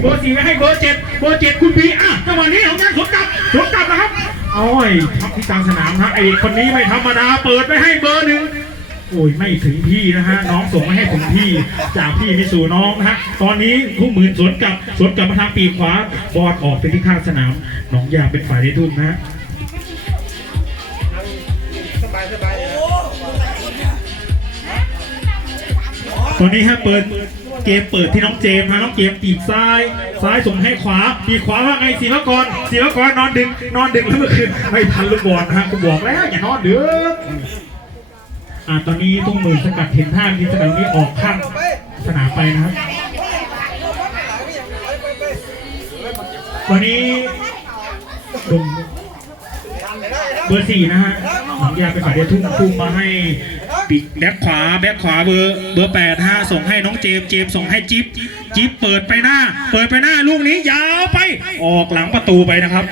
เบอร์สี่ไม่ให้เบอร์เจ็ดเบอร์เจ็ดคุณพีอะจังหวะนี้ของงานสวนกลับสวนกลับนะครับโอ้ยทับที่กลางสนามนะไอ้คนนี้ไม่ธรรมดาเปิดไปให้เบอร์หนึ่งโอ้ยไม่ถึงพี่นะฮะน้องส่งไม่ให้ถึงพี่จากพี่ไปสู่น้องนะฮะตอนนี้ทุ่หมื่นสวนกลับสวนกลับมาทางปีขวาบอลออกไปที่ข้างสนามน้องยาเป็นฝ่ายได้ทุ่มนะฮะตอนนี้ฮะเปิด เกมเปิดที่น้องเจมส์ฮะน้องเจมส์ปีกซ้าย ซ้ายส่งให้ขวาปีขวาว่าไงศิวกรศิวกรนอนดึงนอนดึงแล้วเมื่อคืนไม่ทันลูกบอลนะฮะกูบอกแล้วอย่านอนดึกอ่าตอนนี้ตุ้งหมื่นสกัดเห็นท่าที่สกัดนี้ออกข้างสนามไปนะครับวันนี้ดุมเบอร์สี่นะฮะหลังยาไปฝ่ายเดียวทุ่มทุ่มมาให้ ปีกแบ็คขวาแบ็คขวาเบอร์เบอร์แปดห้าส่งให้น้องเจมเจมส่งให้จิ๊บจิ๊บเปิดไปหน้า เปิดไปหน้าลูกนี้ยาวไป ออกหลังประตูไปนะครับ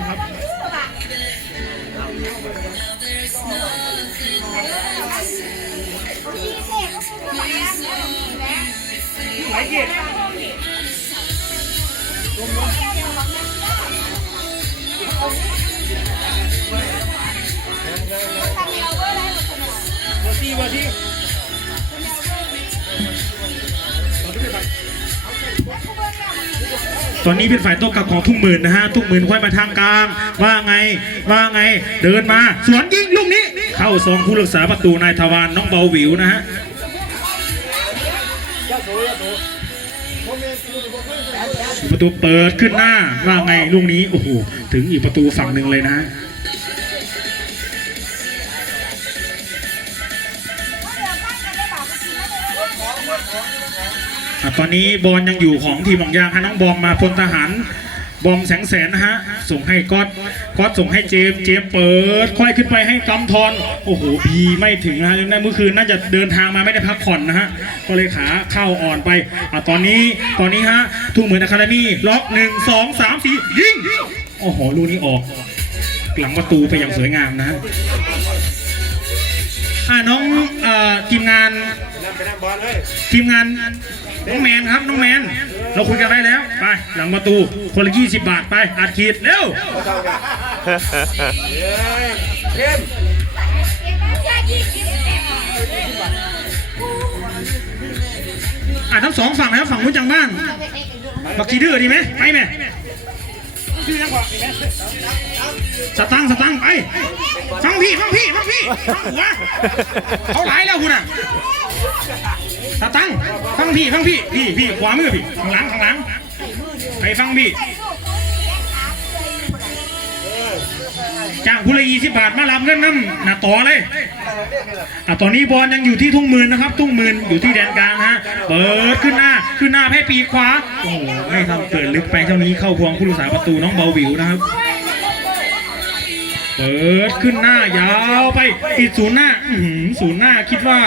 ตอนนี้เป็นฝ่ายโต้กลับของทุ่งหมื่นนะฮะทุ่งหมื่นค่อยมาทางกลาง ว่าไงว่าไงเดินมาสวนยิงลูกนี้ เข้าซองผู้รักษาประตูนายทวารน้องเบาหวิวนะฮะประตูเปิดขึ้นหน้าว่าไงลูกนี้โอ้โหถึงอีกประตูฝั่งหนึ่งเลยนะ ตอนนี้บอลยังอยู่ของทีมหนองยางฮะน้องบอมมาพลทหารบอมแสงแสนนะฮะส่งให้ก๊อตก๊อตส่งให้เจมส์เจมส์เปิดค่อยขึ้นไปให้กำทอนโอ้โหพีไม่ถึงนะฮะเมื่อคืนน่าจะเดินทางมาไม่ได้พักผ่อนนะฮะก็เลยขาเข้าอ่อนไปอะตอนนี้ตอนนี้ฮะทุ่งเหมือนอะคาเดมี่ล็อกหนึ่งสองสามสี่ยิงโอ้โหลูกนี้ออก หลังประตูไปอย่างสวยงามนะอะน้องเอ่อทีมงานทีมงาน น้องแมนครับน้องแมน เราคุยกันได้แล้ว ไป หลังประตูคนละยี่สิบบาทไปอัดขีดเร็วอะทั้งสองฝั่งนะครับฝั่งนู้นจังบ้านบักชีดื้อดีไหมไปไหมสตังค์สตังค์ไปฟังพี่ฟังพี่ฟังพี่ฟังหัวเขาหลายแล้วคุณอะ ตาตั้งฟังพี่ฟังพี่พี่พี่ขวามือพี่ข้างหลังข้างหลังไปฟังพี่จ้างผู้ละยี่สิบบาทมารับเงินน้ำหน้าต่อเลยอะตอนนี้บอลยังอยู่ที่ทุ่งมื่นนะครับ ทุ่งมื่นอยู่ที่แดนกลางฮะเปิดขึ้นหน้าขึ้นหน้าให้ปีขวาโอ้โหไม่ทำเปิดลึกไปเท่านี้เข้าพวงผู้รักษาประตูน้องเบาวิวนะครับ เปิดขึ้นหน้ายาวไปติดศูนย์หน้าอื้อหือศูนย์หน้าคิดว่า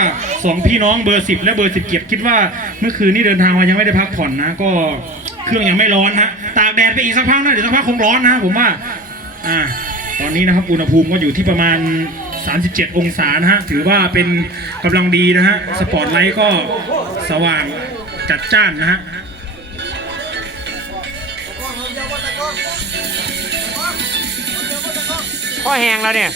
สองพี่น้องเบอร์สิบและเบอร์สิบเกียรคิดว่า เมื่อคืนนี้เดินทางมายังไม่ได้พักผ่อนนะ ก็เครื่องยังไม่ร้อนนะตากแดดไปอีกสักพักนะเดี๋ยวสักพักคงร้อนนะ ผมว่าอ่าตอนนี้นะครับอุณหภูมิก็อยู่ที่ประมาณ 37 องศานะฮะถือว่าเป็นกำลังดีนะฮะสปอร์ตไลท์ก็สว่างจัดจ้านนะฮะ ข้อแหงแล้วเนี่ย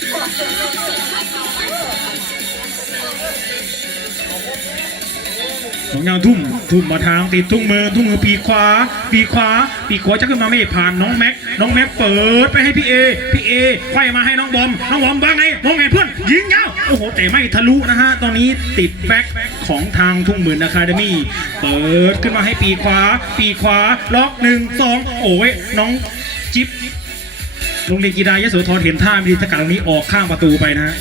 สองยาวทุ่มทุ่มมาทางติดทุ่งมือทุ่งมือปีขวา ปีขวา ปีขวาจะขึ้นมาไม่ผ่านน้องแม็กน้องแม็กเปิดไปให้พี่เอพี่เอไขว้มาให้น้องบอมน้องบอมว่าไงมองไงเพื่อนยิงยาวโอ้โหแต่ไม่ทะลุนะฮะตอนนี้ติดแบ็คของทางทุ่งมื่นอะคาเดมี่เปิดขึ้นมาให้ปีขวา ปีขวาล็อกหนึ่งสองโอ้ยน้องจิ๊บ โรงเรียนกีฬายโสธรเห็นท่าไม่ดีสกัดตรงนี้ออกข้างประตูไปนะฮะ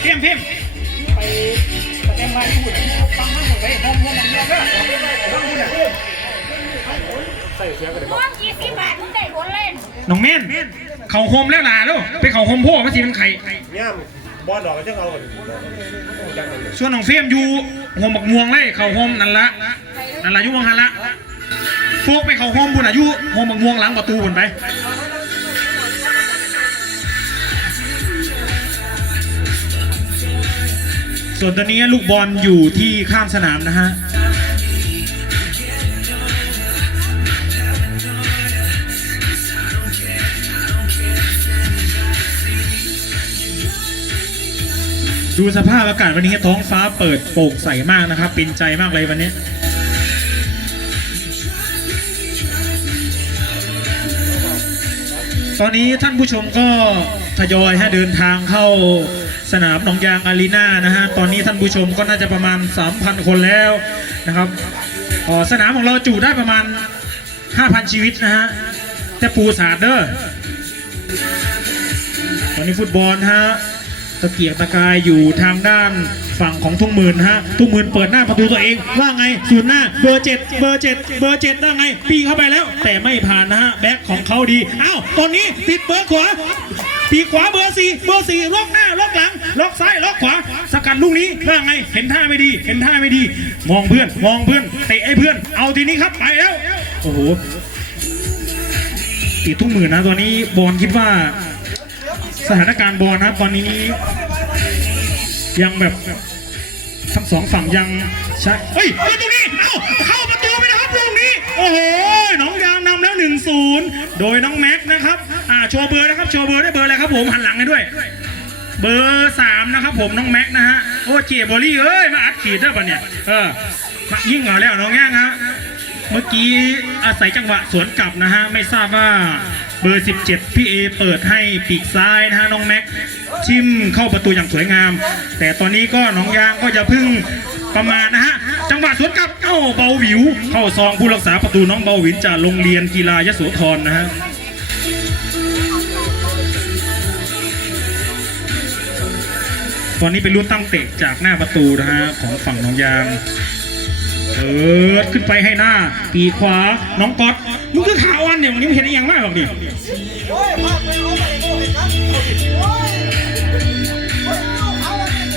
เพียมเพียมไปเต็มบ้านที่บุญฟังทั้งหมดไปห้องห้องมันเดียวก็ฟังบุญอะร่วมยี่สิบบาทมึงได้ผลเล่นน้องเม่นเขาโฮมแล้วล่ะลูกไปเขาโฮมพ่อมาสิมันไข่เนี่ยบอลดอกก็จะเอาก่อนจังเลยส่วนน้องเฟียมอยู่โฮมบักม่วงเลยเขาโฮมนั่นละ นั่นละยู่วังหันละโฟกไปเขาโฮมบุญอะอยู่โฮมบักม่วงหลังประตูบุญไปส่วนตอนนี้ลูกบอลอยู่ที่ข้างสนามนะฮะดูสภาพอากาศวันนี้ท้องฟ้าเปิดโปร่งใสมากนะครับป็นใจมากเลยวันนี้ ตอนนี้ท่านผู้ชมก็ทยอยฮะเดินทางเข้าสนามหนองยางอารีนานะฮะตอนนี้ท่านผู้ชมก็น่าจะประมาณ 3,000 คนแล้วนะครับออสนามของเราจุได้ประมาณ 5,000 ชีวิตนะฮะแต่ปูสาดเด้อตอนนี้ฟุตบอลฮะ ตะเกียกตะกายอยู่ทางด้านฝั่งของทุ่งหมื่นฮะทุ่งหมื่นเปิดหน้าประตูตัวเองว่าไงศูนย์หน้าเบอร์เจ็ดเบอร์เจ็ดเบอร์เจ็ดได้ไง ปีเข้าไปแล้ว แต่ไม่ผ่านนะฮะแบ็คของเขาดีอ้าวตอนนี้ติดเบอร์ขวาปีขวาเบอร์สี่เบอร์สี่ล็อกหน้าล็อกหลังล็อกซ้ายล็อกขวา สกัดลูกนี้ว่าไง เห็นท่าไม่ดี เห็นท่าไม่ดี มองเพื่อนมองเพื่อนเตะไอ้เพื่อน เอาทีนี้ครับไปแล้วโอ้โหติดทุ่งหมื่นนะตอนนี้บอลคิดว่า สถานการณ์บอลนะครับ ตอนนี้ยังแบบทั้งสองฝั่งยังใช่เฮ้ยประตูนี้ เอ้าเข้าประตูไปนะครับลูกนี้ โอ้โหน้องยางนำแล้ว1นศูนย์โดยน้องแม็กนะครับ อ่าโชว์เบอร์นะครับโชว์เบอร์ได้เบอร์อะไรครับผมหันหลังให้ด้วย เบอร์สามนะครับผมน้องแม็กนะฮะโอ้เจียบอลลี่เอ้ยมาอัดขีดได้ปะเนี่ยเออมายิ่งเหงาแล้วน้องแง่งฮะเมื่อกี้อาศัยจังหวะสวนกลับนะฮะไม่ทราบว่า บอร์ 17 พี่เอเปิดให้ปีกซ้ายนะฮะน้องแม็กชิมเข้าประตูอย่างสวยงาม แต่ตอนนี้ก็น้องยางก็จะพึ่งประมาณนะฮะ จังหวะสวนกลับเอ้าเบาหวิว เข้าซองผู้รักษาประตูน้องเบาหวินจากโรงเรียนกีฬายโสธรนะฮะตอนนี้เป็นรุ่นตั้งเตะจากหน้าประตูนะฮะของฝั่งน้องยางเปิดขึ้นไปให้หน้า ปีขวาน้องก๊อต มึงคือขาวันเนี่ยวันนี้มึงเห็นอะไรอย่างมากหรอกนี่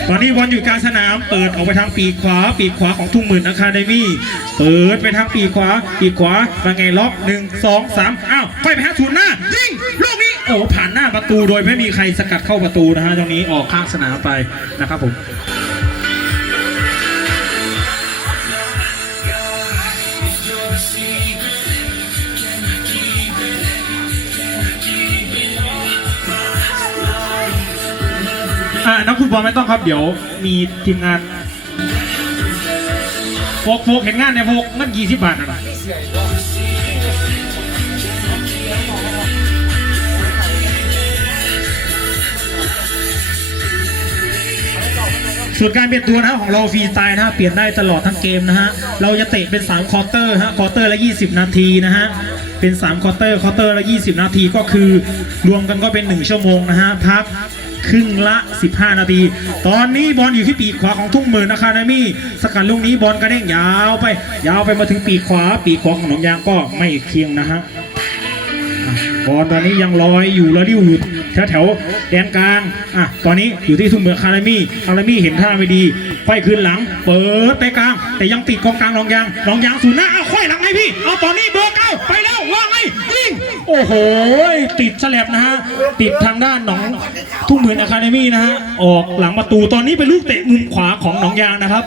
ตอนนี้บอลอยู่กลางสนาม เปิดออกไปทางปีกขวา ปีกขวาของทุ่งหมื่นอะคาเดมี่ เปิดไปทางปีกขวา ปีกขวามาไงล็อกหนึ่งสองสามอ้าวไปไปหาศูนย์หน้ายิงลูกนี้โอ้ผ่านหน้าประตูโดยไม่มีใครสกัดเข้าประตูนะฮะตรงนี้ออกข้างสนามไปนะครับผม อ่านักฟุตบอลไม่ต้องครับเดี๋ยวมีทีมงานโฟกโฟกเห็นงานเนี่ยโฟกเงินยี่สิบบาทนะส่วนการเปลี่ยนตัวนะของเราฟรีสไตล์นะฮะเปลี่ยนได้ตลอดทั้งเกมนะฮะเราจะเตะเป็น3คอร์เตอร์ฮะคอร์เตอร์ละ 20 นาทีนะฮะเป็น3คอร์เตอร์คอร์เตอร์ละ 20 นาทีก็คือ รวมกันก็เป็น 1 ชั่วโมงนะฮะพัก ครึ่งละ 15 นาที ตอนนี้บอลอยู่ที่ปีกขวาของทุ่งหมื่นนะคะนามี่สกัดลูกนี้บอลกระเด้งยาวไป ยาวไปมาถึงปีกขวา ปีกขวาของหนองยางก็ไม่เคียงนะฮะบอลตอนนี้ยังลอยอยู่แล้วริ้วอยู่ แถวแถวแดนกลางอะตอนนี้อยู่ที่ทุ่งหมือะคาเดมี่คาเดมี่เห็นท่าไม่ดีไฟขึ้นหลัง เปิดไปกลาง แต่ยังติดกองกลางหนองยางหนองยางศูนย์หน้าเอาค่อยหลังให้พี่เอาตอนนี้เบอร์เก้าไปแล้วว่าไงยิงโอ้โหติดแฉลบนะฮะติดทางด้านหนองทุ่งหมื่นอะคาเดมี่นะฮะออกหลังประตูตอนนี้เป็นลูกเตะมุมขวาของหนองยางนะครับ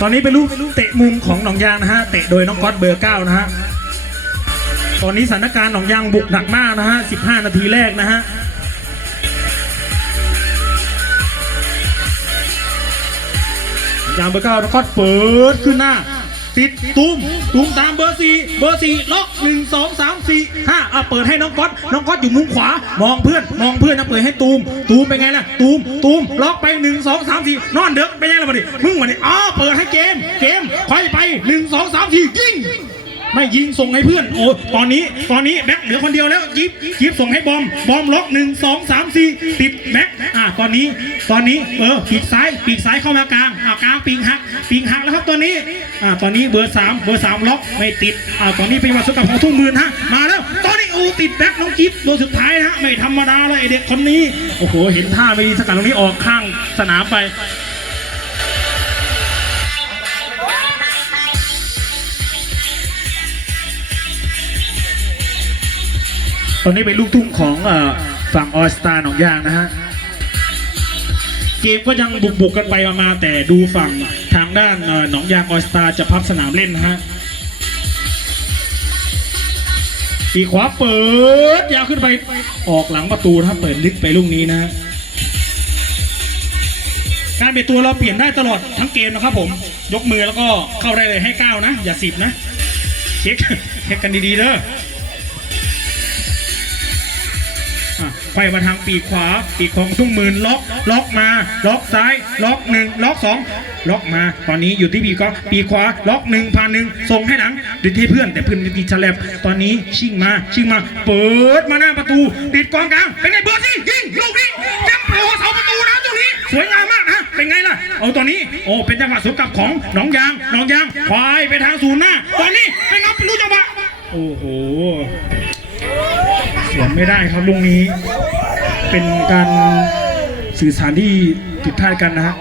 ตอนนี้เป็นลูกเตะมุมของหนองยางนะฮะเตะโดยน้องก๊อตเบอร์เก้านะฮะตอนนี้สถานการณ์หนองยางบุกหนักมากนะฮะ15 นาทีแรกนะฮะยางเบอร์เก้าน้องก็เปิดขึ้นหน้า ติดตุ้มตุ้มตามเบอร์สี่เบอร์สี่ล็อกหนึ่งสองสามสี่ห้าอะเปิดให้น้องก๊อตน้องก๊อตอยู่มุมขวา มองเพื่อนมองเพื่อนนะเปิดให้ตูมตูมเป็นไงล่ะตูมตูมล็อกไปหนึ่งสองสามสี่นอนเด็กเป็นไงล่ะบัดนี้มึงบัดนี้อ๋อเปิดให้เกมเกมค่อยไปหนึ่งสองสามสี่ยิงไม่ยิงส่งให้เพื่อนโอ้ตอนนี้ตอนนี้แบ็คเหลือคนเดียวแล้วยิบยิบส่งให้บอมบอมล็อกหนึ่งสองสามสี่ ตอนนี้ตอนนี้เออปีกซ้ายปีกซ้ายเข้ามากลางอ่ากลางปีกหักปีกหักแล้วครับตอนนี้อ่าตอนนี้เบอร์สามเบอร์สามล็อกไม่ติดอ่าตอนนี้เป็นวันสุดกับของทุ่งมืนฮะมาแล้ว ตอนนี้อูติดแบ็คน้องกิ๊บโดนสุดท้ายฮะไม่ธรรมดาเลยเด็กคนนี้โอ้โหเห็นท่าไม่ดีสกัดตรงนี้ออกข้างสนามไปตอนนี้เป็นลูกทุ่งของฝั่งออสตาหนองยางนะฮะ เกมก็ยังบุกบุกๆกันไปมาแต่ดูฝั่งทางด้านหนองยางออสตาจะพับสนามเล่นฮะปีขวาเปิดยาวขึ้นไปออกหลังประตูนะครับเปิดลึกไปลูกนี้นะฮะการเปลี่ยนตัวเราเปลี่ยนได้ตลอดทั้งเกมนะครับผม ยกมือแล้วก็เข้าได้เลยให้ก้าวนะ อย่าสิบนะเช็คเช็คกันดีๆเด้อ อะไปมาทางปีกขวา ปีกของทุ่งหมื่นล็อกล็อกมา ล็อกซ้าย ล็อกหนึ่งล็อกสองล็อกมา ตอนนี้อยู่ที่ปีกก็ปีกขวา ล็อกหนึ่งผ่านหนึ่งส่งให้หลังดิให้เพื่อนแต่เพื่อนติดฉลับตอนนี้ชิงมาชิงมา เปิดมาหน้าประตูติดกองกลางเป็นไงเบิร์ดสิยิงลูกนี้เจ็บโอ้เสาประตูนะตรงนี้สวยงามมากนะเป็นไงล่ะเอาตอนนี้โอ้เป็นจังหวะสวนกลับของหนองยางหนองยางควายไปทางศูนย์หน้า ตอนนี้เป็นงับเป็นรู้จังหวะโอ้โหสวนไม่ได้ครับลุงนี้ เป็นการสื่อสารที่ผิดพลาดกันนะฮะ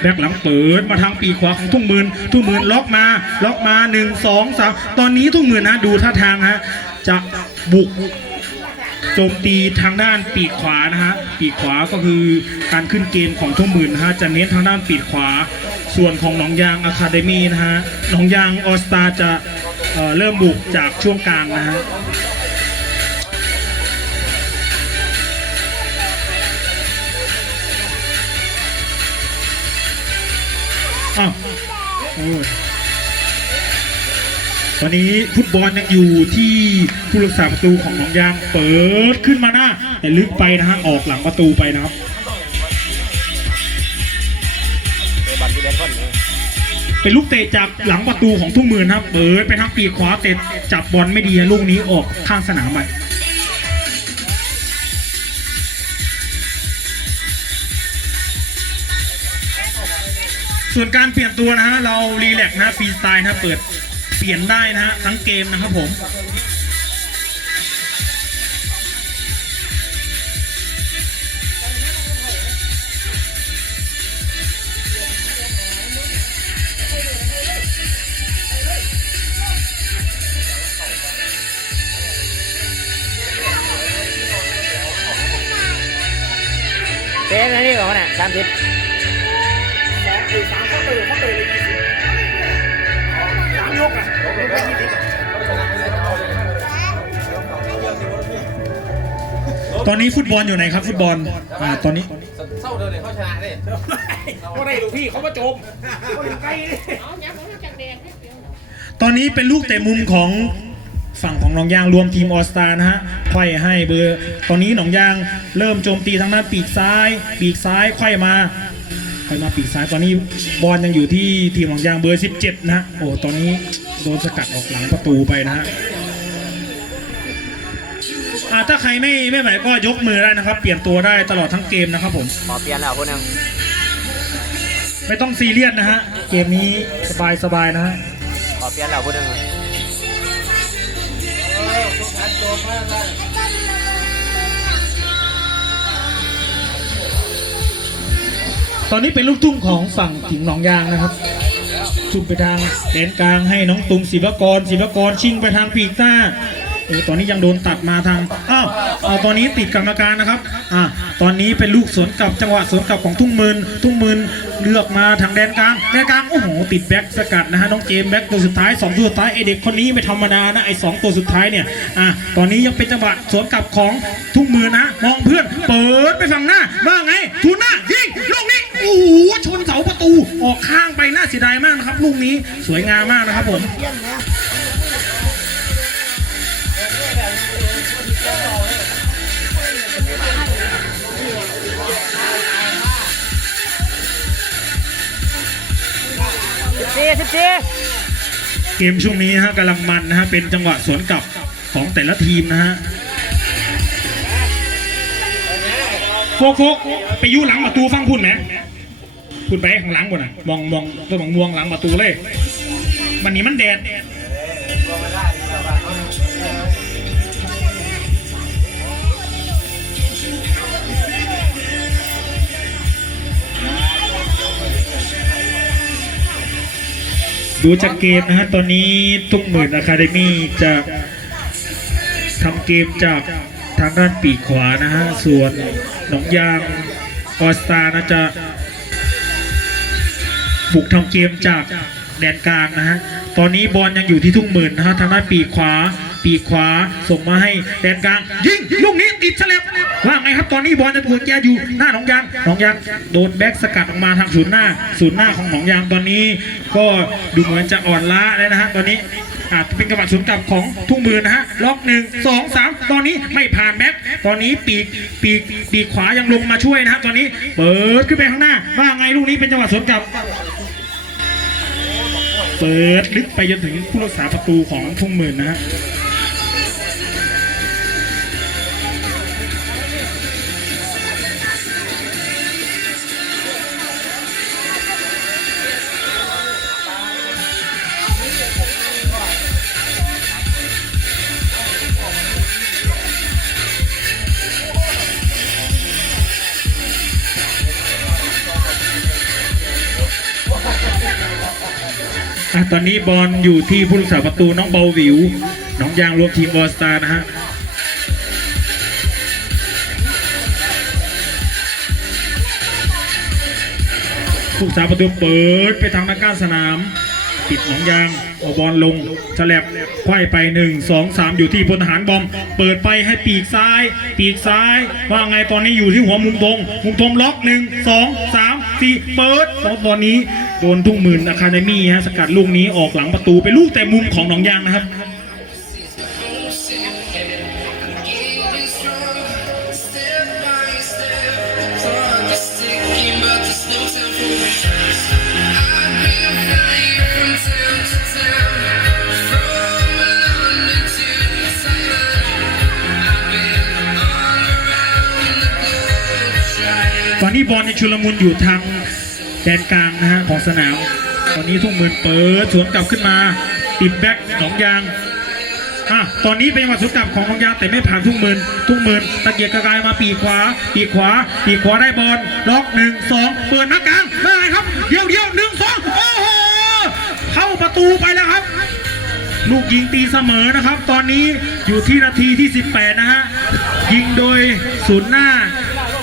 แบกหลังเปิดมาทางปีขวาของทุ่งหมื่นทุ่งหมื่นล็อกมา ล็อกมาหนึ่งสองสามตอนนี้ทุ่งหมื่นนะดูท่าทางฮะจะบุกโจมตีทางด้านปีกขวานะฮะปีกขวาก็คือการขึ้นเกมของทุ่งหมื่นฮะจะเน้นทางด้านปีกขวา ส่วนของหนองยางอะคาเดมีนะฮะหนองยางออสตาจะ เเริ่มบุกจากช่วงกลางนะฮะอ้าวตอนนี้ฟุตบอลยังอยู่ที่ผู้รักษาประตูของหนองยางเปิดขึ้นมาหน้าแต่ลึกไปนะฮะออกหลังประตูไปนะครับ เป็นลูกเตะจากหลังประตูของทุ่งหมื่นนะครับ เปิดไปทางปีกขวาเตะจับบอลไม่ดีลูกนี้ออกข้างสนามไปส่วนการเปลี่ยนตัวนะฮะเรารีแลกซ์นะฟรีสไตล์นะเปิดเปลี่ยนได้นะฮะทั้งเกมนะครับผม เป็นอะไรนี่ก่อนน่ะสามสิบตอนนี้ฟุตบอลอยู่ไหนครับฟุตบอลอ่าตอนนี้เศร้าเดินเลยเขาชนะเลยก็ได้ดูพี่เขามาโจมเอาอย่าผมรู้จักแดงให้เปรี้ยวตอนนี้เป็นลูกเตะมุมของ ฝั่งของหนองยางรวมทีมออสตานะฮะไขว้ให้เบอร์ ตอนนี้หนองยางเริ่มโจมตีทางด้านปีกซ้าย ปีกซ้ายไขว้มาไขว้มาปีกซ้ายตอนนี้บอลยังอยู่ที่ทีมหนองยางเบอร์ 17 นะฮะโอ้ตอนนี้โดนสกัดออกหลังประตูไปนะฮะอ่าถ้าใครไม่ไม่ไหวก็ยกมือได้นะครับ เปลี่ยนตัวได้ตลอดทั้งเกมนะครับผมขอเปลี่ยนแล้วคนหนึ่งไม่ต้องซีเรียสนะฮะเกมนี้สบายสบายๆนะฮะขอเปลี่ยนแล้วคน ตอนนี้เป็นลูกทุ่งของฝั่งถิงหนองยางนะครับทุ่มไปทางแดนกลางให้น้องตุงศิวกรศิวกรชิงไปทางปีกหน้า อ้ตอนนี้ยังโดนตัดมาทางอ้าวเอาตอนนี้ติดกรรมการนะครับอ่าตอนนี้เป็นลูกสวนกลับจังหวะสวนกลับของทุ่งมืนทุ่งมืนเลือกมาทางแดนกลางแดนกลางโอ้โหติดแบ็คสกัดนะฮะน้องเจมส์แบ็คตัวสุดท้ายสองตัวสุดท้ายไอเด็กคนนี้ไม่ธรรมดานะไอสองตัวสุดท้ายเนี่ยอะตอนนี้ยังเป็นจังหวะสวนกลับของทุ่งมืนนะมองเพื่อนเปิดไปฝั่งหน้าว่าไงทุนหน้ายิงลูกนี้โอ้โหชนเสาประตูออกข้างไปน่าเสียดายมากนะครับลูกนี้สวยงามมากนะครับผม สิเกมช่วงนี้ฮะกำลังมันนะฮะเป็นจังหวะสวนกลับของแต่ละทีมนะฮะโฟกโฟกไปยู่หลังประตูฟังพุ่นไหมพุ่นไปข้างหลังก่อน่ะมองมองตัวมองมวงหลังประตูเลย วันนี้มันแดด ดูจากเกมนะฮะตอนนี้ทุกหมื่นอะคาเดมี่จะทำเกมจากทางด้านปีกขวานะฮะ ส่วนหนองยางออสตานะจะบุกทำเกมจากแดนกลางนะฮะ ตอนนี้บอลยังอยู่ที่ทุ่งหมื่นนะฮะทางด้านปีกขวา ปีกขวาส่งมาให้แดนกลาง ยิงลูกนี้ติดฉลับว่าไงครับตอนนี้บอลจะถูกแกอยู่หน้าหนองยางหนองยางโดนแบ็กสกัดออกมาทางศูนย์หน้าศูนย์หน้าของหนองยางตอนนี้ ก็ดูเหมือนจะอ่อนล้าเลยนะฮะตอนนี้อาจเป็นกระบะสวนกลับของทุ่งมือนะฮะล็อกหนึ่งสองสามตอนนี้ไม่ผ่านแบ็กตอนนี้ปีกปีกปีกขวายังลงมาช่วยนะฮะตอนนี้เปิดขึ้นไปข้างหน้า ว่าไงลูกนี้เป็นจังหวะสวนกลับเปิดลึกไปจนถึงผู้รักษาประตูของทุ่งหมื่นนะฮะ ตอนนี้บอลอยู่ที่ผู้รักษาประตูน้องเบาวิว น้องยางรวมทีมบอลสตาร์นะฮะผู้รักษาประตูเปิดไปทางด้านก้านสนาม ปิดหนองยางเอาบอลลงฉลับไขว้ไป 1 2 3 อยู่ที่พลทหารบอม เปิดไปให้ปีกซ้าย ปีกซ้าย ว่าไงตอนนี้อยู่ที่หัวมุมตรง มุมตรงล็อก 1 2 3 4 เปิดตอนนี้ โดนทุ่งหมื่นอะคาเดมี่ฮะสกัดลูกนี้ออกหลังประตูไปลูกแต่มุมของหนองยางนะครับตอนนี้บอลยังชุลมุนอยู่ทาง แดนกลางนะฮะของสนามตอนนี้ทุ่งมื่นเปิดสวนกลับขึ้นมา ติดแบ็คหนองยางอะตอนนี้เป็นจังหวะสวนกลับของหนองยางแต่ไม่ผ่านทุ่งมื่นทุ่งมื่นตะเกียกตะกายมาปีกขวา ปีกขวา ปีกขวาได้บอลล็อกหนึ่งสองเปิดน้ากลางได้ครับเดียวเดียวหนึ่งสองโอ้โหเข้าประตูไปแล้วครับ ลูกยิงตีเสมอนะครับ ตอนนี้อยู่ที่นาทีที่ 18 นะฮะยิงโดยศูนย์หน้า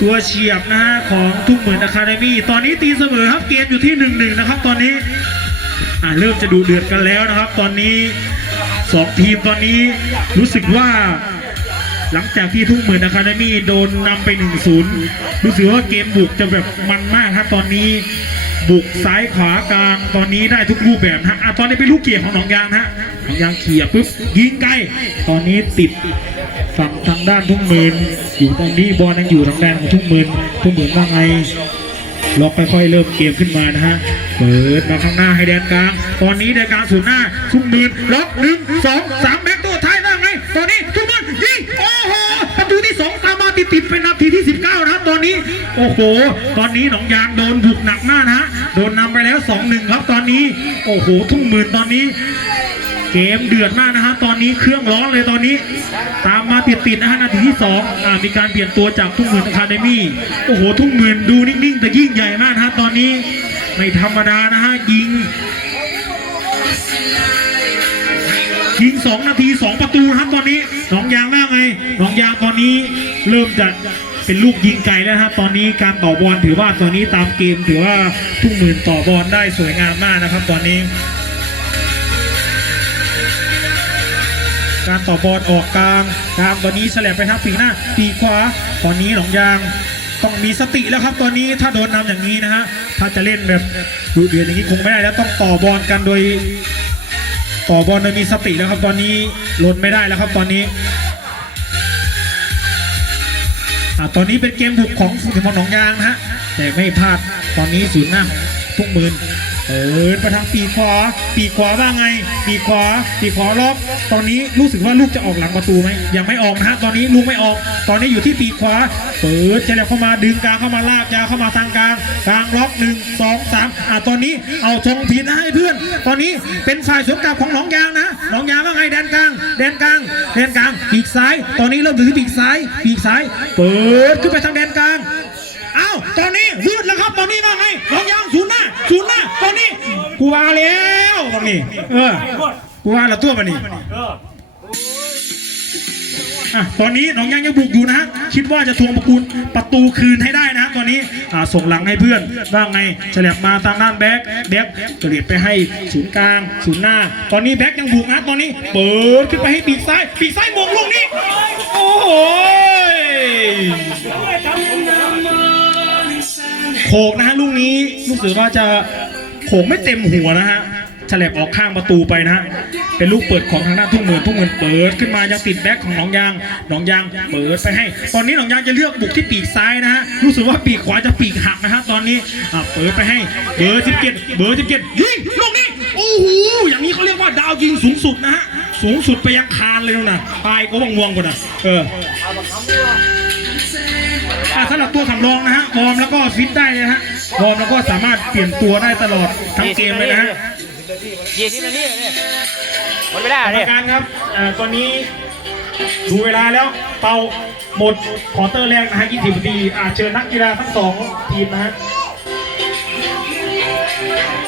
ตัวเฉียบนะฮะของทุ่งเหมือนอะคาเดมี่ตอนนี้ตีเสมอครับเกมอยู่ที่1-1นะครับตอนนี้อ่าเริ่มจะดูเดือดกันแล้วนะครับ ตอนนี้สองทีมตอนนี้รู้สึกว่า หลังจากที่ทุ่งเหมื่นอะคาเดมี่โดนนำไป1-0รู้สึกว่าเกมบุกจะแบบมันมากครับตอนนี้บุกซ้ายขวากลางตอนนี้ได้ทุกรูปแบบนะฮะอะตอนนี้เป็นลูกเกียร์ของหนองยางนะฮะหนองยางเขี่ยปุ๊บยิงไกลตอนนี้ติด ฝั่งทางด้านทุ่งหมื่นอยู่ตรงนี้บอลยังอยู่ทางด้านของทุ่งหมื่นทุ่งหมื่นว่าไงล็อกค่อยๆเริ่มเกมขึ้นมานะฮะ เปิดมาข้างหน้าให้แดนกลาง ตอนนี้แดนกลางสู่หน้า ทุ่งหมื่นล็อกหนึ่งสองสามแบ็คตัวท้ายว่าไง ตอนนี้ทุ่งหมื่นยิงโอ้โหประตูที่สองตามมาติดๆเป็นนาทีที่ 19 นะตอนนี้ โอ้โห ตอนนี้หนองยางโดนบุกหนักมากนะฮะ โดนนำไปแล้ว 2-1 ครับตอนนี้ โอ้โห ทุ่งหมื่นตอนนี้ เกมเดือดมากนะฮะตอนนี้เครื่องร้อนเลยตอนนี้ ตามมาติดๆนะฮะนาทีที่สองอ่ามีการเปลี่ยนตัวจากทุ่งหมื่นอะคาเดมี่โอ้โหทุ่งหมื่นดูนิ่งๆแต่ยิ่งใหญ่มากนะฮะตอนนี้ไม่ธรรมดานะฮะยิงยิงสองนาทีสองประตูนะครับตอนนี้หนองยางว่าไงหนองยางตอนนี้เริ่มจะเป็นลูกยิงไกลแล้วครับตอนนี้การต่อบอลถือว่าตอนนี้ตามเกมถือว่าทุ่งหมื่นต่อบอลได้สวยงามมากนะครับ ตอนนี้ การต่อบอลออกกลางการตอนนี้แฉลบไปทางปีกหน้าปีกขวาตอนนี้หนองยางต้องมีสติแล้วครับตอนนี้ถ้าโดนนำอย่างนี้นะฮะถ้าจะเล่นแบบดูเดือดอย่างนี้คงไม่ได้แล้วต้องต่อบอลกันโดย ต่อบอลโดยมีสติแล้วครับตอนนี้หล่นไม่ได้แล้วครับตอนนี้อ่าตอนนี้เป็นเกมบุกของสุพรรณหนองยางนะฮะแต่ไม่พลาดตอนนี้ศูนย์หน้าของทุ่งมื่น เปิดไปทางปีกขวาปีกขวาว่าไง ปีกขวาปีกขวาล็อกตอนนี้รู้สึกว่าลูกจะออกหลังประตูไหมยังไม่ออกนะฮะตอนนี้ลูกไม่ออก ตอนนี้อยู่ที่ปีกขวาเปิดจะแล้วเข้ามาดึงกลางเข้ามาลากยาเข้ามาทางกลางกลางล็อกหนึ่งสองสามอ่าตอนนี้เอาชงผิดนะให้เพื่อน ตอนนี้เป็นฝ่ายสวนกลับของหนองยางนะหนองยางว่าไงแดนกลางแดนกลางแดนกลางปีกซ้าย ตอนนี้เริ่มถึงที่ปีกซ้ายปีกซ้าย เปิดขึ้นไปทางแดนกลาง อ้าตอนนี้วืดแล้วครับตอนนี้ว่าไงหนองยางศูนย์หน้าศูนย์หน้าตอนนี้กูว่าแล้วตรงนี้เออกูว่าละตัวปะนี่เออตอนนี้หนองยางยังบุกอยู่นะฮะคิดว่าจะทวงประกูลประตูคืนให้ได้นะฮะตอนนี้อ่าส่งหลังให้เพื่อนว่าไงเฉลียบมาทางด้านแบ็คแบ็คเฉลียบไปให้ศูนย์กลางศูนย์หน้า ตอนนี้แบ็คยังบุกนะตอนนี้ เปิดขึ้นไปให้ปีกซ้ายปีกซ้ายมงลูกนี้โอ้โห โขกนะฮะลูกนี้รู้สึกว่าจะโขกไม่เต็มหัวนะฮะฉลับออกข้างประตูไปนะฮะ เป็นลูกเปิดของทางด้านทุ่งเมืองทุ่งเมืองเปิดขึ้นมายังติดแบ็คของหนองยางหนองยางเปิดไปให้ ตอนนี้หนองยางจะเลือกบุกที่ปีกซ้ายนะฮะ รู้สึกว่าปีกขวาจะปีกหักนะฮะตอนนี้อะเปิดไปให้ เบอร์สิบเจ็ดเบอร์สิบเจ็ดยิงลูกนี้ โอ้โห อย่างนี้เขาเรียกว่าดาวยิงสูงสุดนะฮะ สูงสุดไปยังคานเลยนะปลายก็ว่างวงกว่านะ เออ อ่าสำหรับตัวสำรองนะฮะวอร์มแล้วก็ฟิตได้เลยนะฮะวอร์มแล้วก็สามารถเปลี่ยนตัวได้ตลอดทั้งเกมเลยนะฮะยี่สิบนาทีเลยหมดเวลากรรมเลยการครับอ่าตอนนี้ดูเวลาแล้วเป่าหมดควอเตอร์แรกนะฮะ20นาทีอ่าเชิญนักกีฬาทั้งสองทีมนะฮะ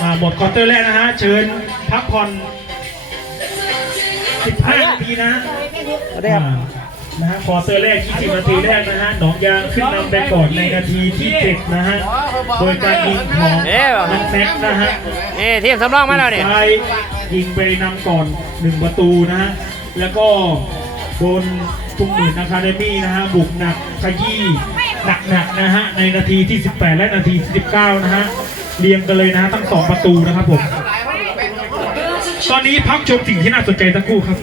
อ่าหมดควอเตอร์แรกนะฮะเชิญพักผ่อน15นาทีนะฮะได้ครับ อ่า นะฮะควอเตอร์แรก 20 นาทีแรกนะฮะ หนองยางขึ้นนำไปก่อนในนาทีที่7นะฮะ โดยการยิงของน้องแม็กซ์นะฮะนี่ทีมสำรองมาแล้วเนี่ยซ้ายยิงไปนำก่อน 1 ประตูนะฮะ แล้วก็โดนตุ้มหมื่นอะคาเดมี่นะฮะ บุกหนักขยี้หนักๆนะฮะ ในนาทีที่ 18 และนาทีที่19 นะฮะ เรียงกันเลยนะฮะ ทั้งสองประตูนะครับผม ตอนนี้พักชมสิ่งที่น่าสนใจสักครู่ครับ